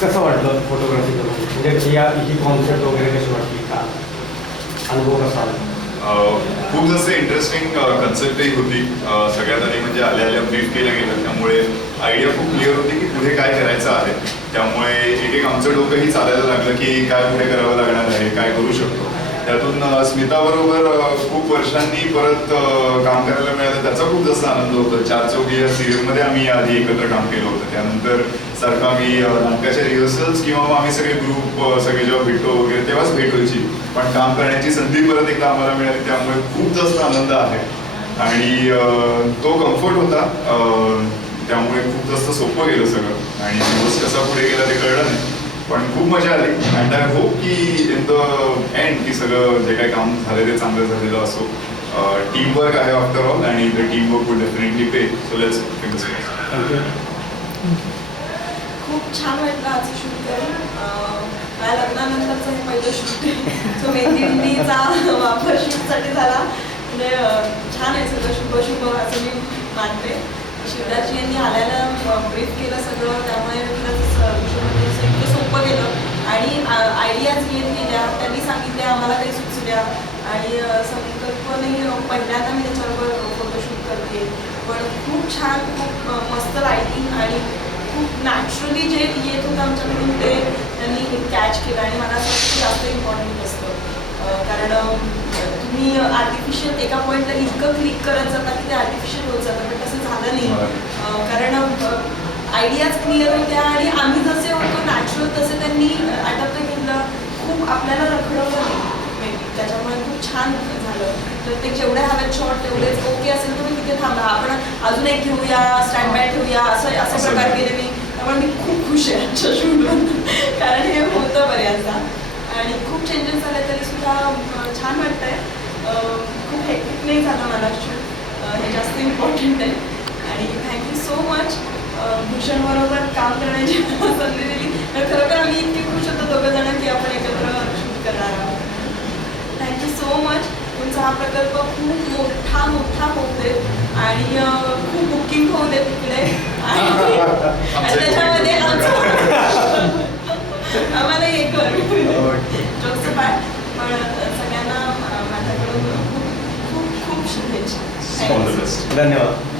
कसं वाटलं फोटोग्राफी करून, म्हणजे ही कॉन्सेप्ट वगैरे कशी वाटली, का अनुभव कसा आला? खूप जास्त इंटरेस्टिंग कन्सेप्टही होती. सगळ्यात आधी म्हणजे आल्या ब्रीफ केलं गेलं, त्यामुळे आयडिया खूप क्लिअर होती की पुढे काय करायचं आहे. त्यामुळे एक एक आमचं डोकंही चालायला लागलं की काय पुढे करावं लागणार आहे, काय करू शकतो. त्यातून स्मिताबरोबर खूप वर्षांनी परत काम करायला मिळालं, त्याचा खूप जास्त आनंद होता. चार चौघी या सिरियलमध्ये आम्ही आधी एकत्र काम केलं होतं. त्यानंतर सारखं आम्ही नाटकाच्या रिहर्सल्स किंवा मग आम्ही सगळे ग्रुप सगळे जेव्हा भेटतो वगैरे तेव्हाच भेट व्हायची. पण काम करण्याची संधी परत एकदा आम्हाला मिळाली, त्यामुळे खूप जास्त आनंद आहे. आणि तो कम्फर्ट होता, त्यामुळे खूप जास्त सोपं गेलं सगळं. आणि दिवस कसा पुढे गेला ते कळलं नाही, पण खूप मजा आली. अँड आय होप की इन द एंड की सगळं जे काही काम झालं ते चांगलं झालेलं असो. टीमवर्क आहे आफ्टर ऑल, आणि the teamwork would definitely pay. So let's fingers crossed. खूप छान वाटलं आज शूट करून. माझ्या लग्नानंतरचं हे पहिलं शूट आहे. सो मेहंदीचा वापर शूटसाठी झाला. म्हणजे छान आहे सगळं, शुभ असं मी मानते. शिवराजी यांनी आल्याला ब्रीफ केलं सगळं, त्यामुळे खरंच इतकं सोपं गेलं. आणि आयडियाज येत गेल्या, त्यांनी सांगितल्या, आम्हाला काही सुचल्या. आणि संकल्पनेही पहिल्यांदा मी त्याच्याबरोबर फोटोशूट करते. पण खूप छान, खूप मस्त लायटिंग आणि खूप नॅचरली जे येत होतं आमच्याकडून ते त्यांनी कॅच केलं. आणि मला असं जास्त इम्पॉर्टंट असतं, कारण तुम्ही आर्टिफिशियल एका पॉईंटला इतकं क्लिक करत जाता की ते आर्टिफिशियल होत जातं, पण तसं झालं नाही. कारण आयडियाज क्लिअर होत्या आणि आम्ही जसे होतो नॅचरल तसे त्यांनी अटॅप घेतलं. खूप आपल्याला रखडवलं नाही, त्याच्यामुळे खूप छान झालं. प्रत्येक जेवढे हवेत शॉर्ट तेवढेच ओके असेल तर मी तिथे थांबा, आपण अजून एक घेऊया, स्टँड बाय ठेवूया, असे प्रकार केले मी. त्यामुळे मी खूप खुश आहे आजच्या शूटवर, कारण हे होतं बऱ्याचदा. आणि खूप चेंजेस झाले तरी सुद्धा छान वाटतंय. खूप हेक्टिक नाही झालं मला शूट, हे जास्त इम्पॉर्टंट आहे. आणि थँक्यू सो मच भूषणबरोबर काम करण्याची संधी दिली. खरोखर आम्ही इतके खुश होतो दोघं जण की आपण एकत्र शूट करणार आहोत. Thank you so much. तुमचा हा प्रकल्प खूप मोठा मोठा होऊ दे आणि खूप बुकिंग होऊ दे तिकडे. आणि त्याच्यामध्ये आम्हाला हे कर जोक्स पाठ. पण सगळ्यांना माझ्याकडून खूप खूप खूप शुभेच्छा. धन्यवाद.